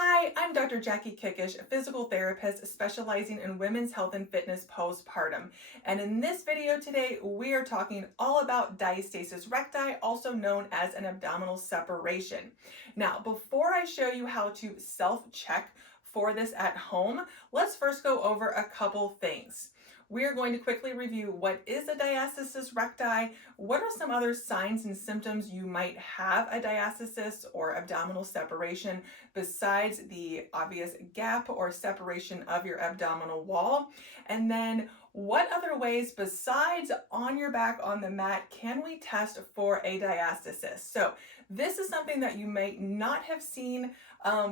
Hi, I'm Dr. Jackie Kickish, a physical therapist specializing in women's health and fitness postpartum. And in this video today, we are talking all about diastasis recti, also known as an abdominal separation. Now, before I show you how to self-check for this at home, let's first go over a couple things. We are going to quickly review what is a diastasis recti, what are some other signs and symptoms you might have a diastasis or abdominal separation besides the obvious gap or separation of your abdominal wall, and then what other ways besides on your back on the mat can we test for a diastasis. So this is something that you may not have seen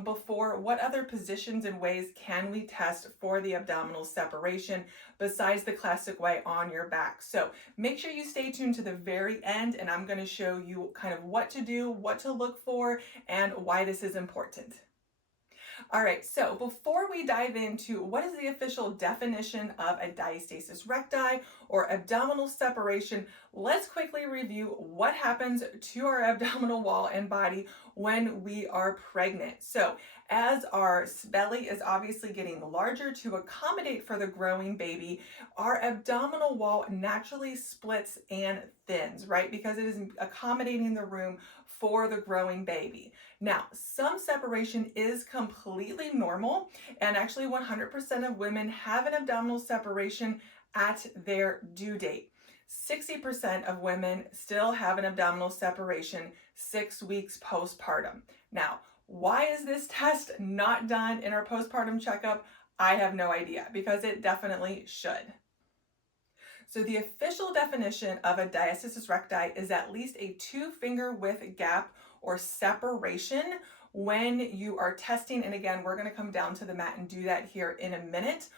before. What other positions and ways can we test for the abdominal separation besides the classic way on your back? So make sure you stay tuned to the very end, and I'm going to show you kind of what to do, what to look for, and why this is important. All right, so before we dive into what is the official definition of a diastasis recti or abdominal separation, let's quickly review what happens to our abdominal wall and body when we are pregnant. So as our belly is obviously getting larger to accommodate for the growing baby, our abdominal wall naturally splits and thins, right? Because it is accommodating the room for the growing baby. Now, some separation is completely normal, and actually 100% of women have an abdominal separation at their due date. 60% of women still have an abdominal separation 6 weeks postpartum. Now, why is this test not done in our postpartum checkup? I have no idea, because it definitely should. So the official definition of a diastasis recti is at least a 2-finger width gap or separation when you are testing. And again, we're going to come down to the mat and do that here in a minute.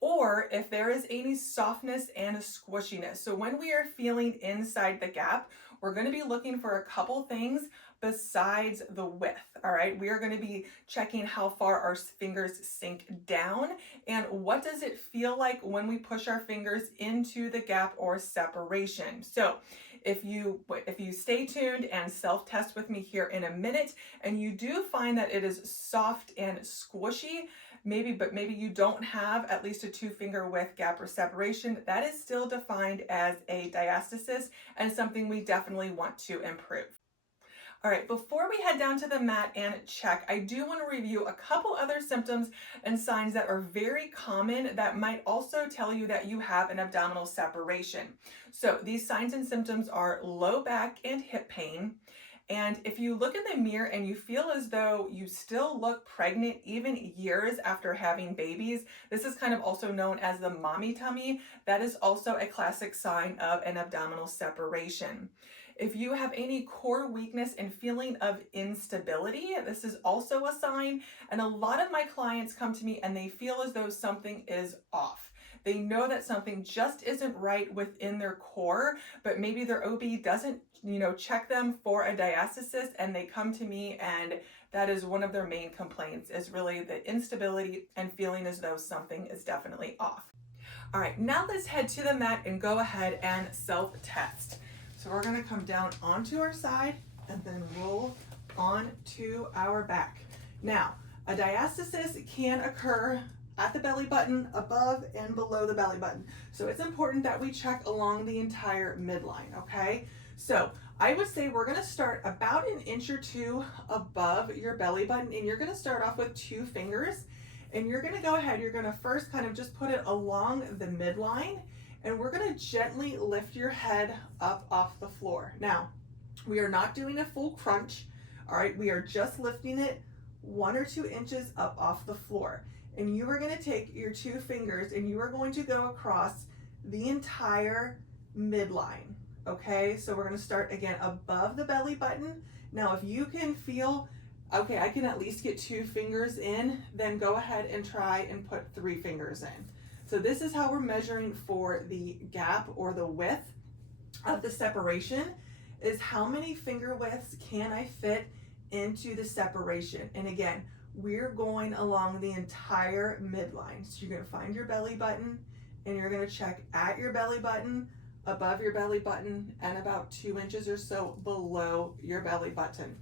Or if there is any softness and squishiness. So when we are feeling inside the gap, we're going to be looking for a couple things besides the width. All right, we are going to be checking how far our fingers sink down and what does it feel like when we push our fingers into the gap or separation. So if you stay tuned and self-test with me here in a minute and you do find that it is soft and squishy, maybe you don't have at least a 2-finger width gap or separation, that is still defined as a diastasis and something we definitely want to improve. All right, before we head down to the mat and check, I do want to review a couple other symptoms and signs that are very common that might also tell you that you have an abdominal separation. So these signs and symptoms are low back and hip pain. And if you look in the mirror and you feel as though you still look pregnant even years after having babies, this is kind of also known as the mommy tummy. That is also a classic sign of an abdominal separation. If you have any core weakness and feeling of instability, this is also a sign. And a lot of my clients come to me and they feel as though something is off. They know that something just isn't right within their core, but maybe their OB doesn't, check them for a diastasis, and they come to me, and that is one of their main complaints, is really the instability and feeling as though something is definitely off. All right, now let's head to the mat and go ahead and self-test. So we're gonna come down onto our side and then roll onto our back. Now, a diastasis can occur at the belly button, above and below the belly button. So it's important that we check along the entire midline, okay? So I would say we're gonna start about 1 inch or 2 above your belly button, and you're gonna start off with 2 fingers, and you're gonna go ahead, you're gonna first kind of just put it along the midline, and we're gonna gently lift your head up off the floor. Now, we are not doing a full crunch, all right? We are just lifting it 1 or 2 inches up off the floor. And you are going to take your 2 fingers and you are going to go across the entire midline, okay? So we're going to start again above the belly button. Now, if you can feel, okay, I can at least get 2 fingers in, then go ahead and try and put 3 fingers in. So this is how we're measuring for the gap or the width of the separation, is how many finger widths can I fit into the separation. And again, we're going along the entire midline. So you're going to find your belly button and you're going to check at your belly button, above your belly button, and about 2 inches or so below your belly button.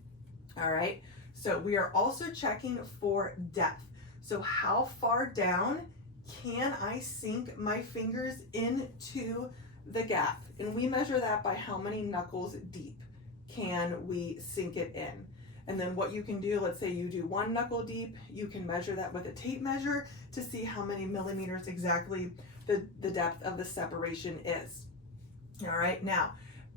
All right. So we are also checking for depth. So how far down can I sink my fingers into the gap? And we measure that by how many knuckles deep can we sink it in. And then what you can do, let's say you do 1 knuckle deep, you can measure that with a tape measure to see how many millimeters exactly the depth of the separation is. All right, now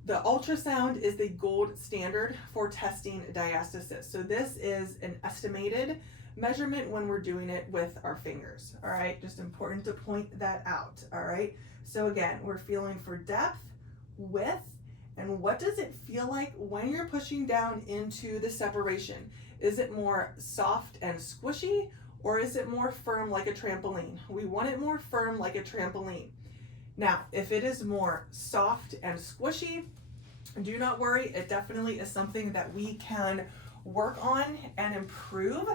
the ultrasound is the gold standard for testing diastasis. So this is an estimated measurement when we're doing it with our fingers. All right, just important to point that out. All right, so again, we're feeling for depth, width, and what does it feel like when you're pushing down into the separation? Is it more soft and squishy, or is it more firm like a trampoline? We want it more firm like a trampoline. Now, if it is more soft and squishy, do not worry. It definitely is something that we can work on and improve.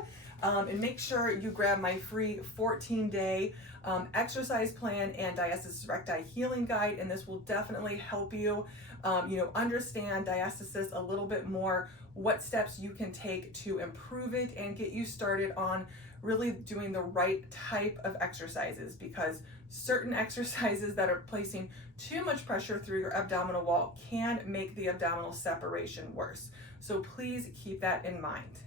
And make sure you grab my free 14-day exercise plan and diastasis recti healing guide, and this will definitely help you, understand diastasis a little bit more, what steps you can take to improve it and get you started on really doing the right type of exercises, because certain exercises that are placing too much pressure through your abdominal wall can make the abdominal separation worse. So please keep that in mind.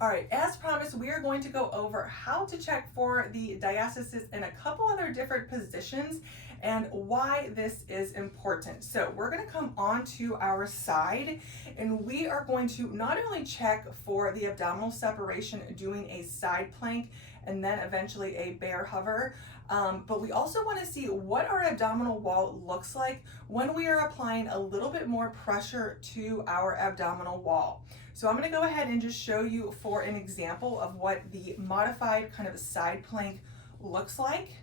All right, as promised, we are going to go over how to check for the diastasis in a couple other different positions and why this is important. So we're going to come onto our side, and we are going to not only check for the abdominal separation doing a side plank and then eventually a bear hover, but we also want to see what our abdominal wall looks like when we are applying a little bit more pressure to our abdominal wall. So I'm going to go ahead and just show you for an example of what the modified kind of side plank looks like.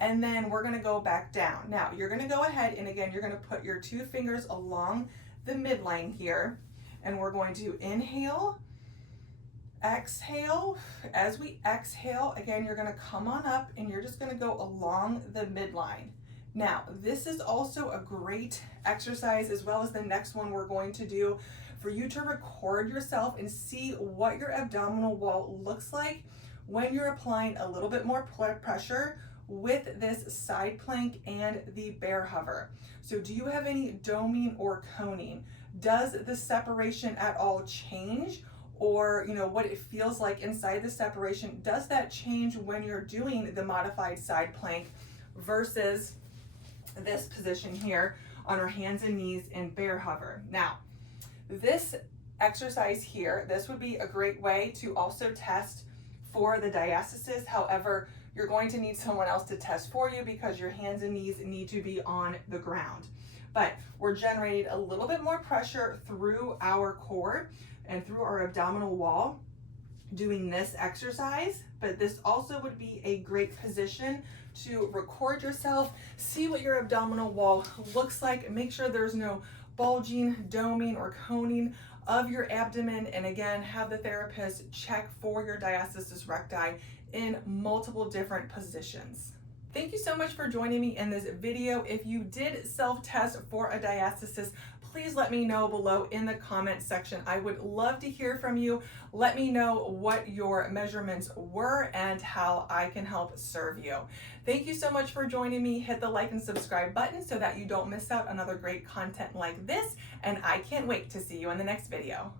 And then we're going to go back down. Now you're going to go ahead and again, you're going to put your 2 fingers along the midline here, and we're going to inhale, exhale. As we exhale, again, you're going to come on up and you're just going to go along the midline. Now, this is also a great exercise, as well as the next one we're going to do, for you to record yourself and see what your abdominal wall looks like when you're applying a little bit more pressure with this side plank and the bear hover. So do you have any doming or coning? Does the separation at all change? Or what it feels like inside the separation, does that change when you're doing the modified side plank versus this position here on our hands and knees in bear hover? Now, this exercise here, this would be a great way to also test for the diastasis. However, you're going to need someone else to test for you because your hands and knees need to be on the ground. But we're generating a little bit more pressure through our core and through our abdominal wall doing this exercise, but this also would be a great position to record yourself, see what your abdominal wall looks like, and make sure there's no bulging, doming, or coning of your abdomen, and again, have the therapist check for your diastasis recti in multiple different positions. Thank you so much for joining me in this video. If you did self-test for a diastasis, please let me know below in the comment section. I would love to hear from you. Let me know what your measurements were and how I can help serve you. Thank you so much for joining me. Hit the like and subscribe button so that you don't miss out on other great content like this, and I can't wait to see you in the next video.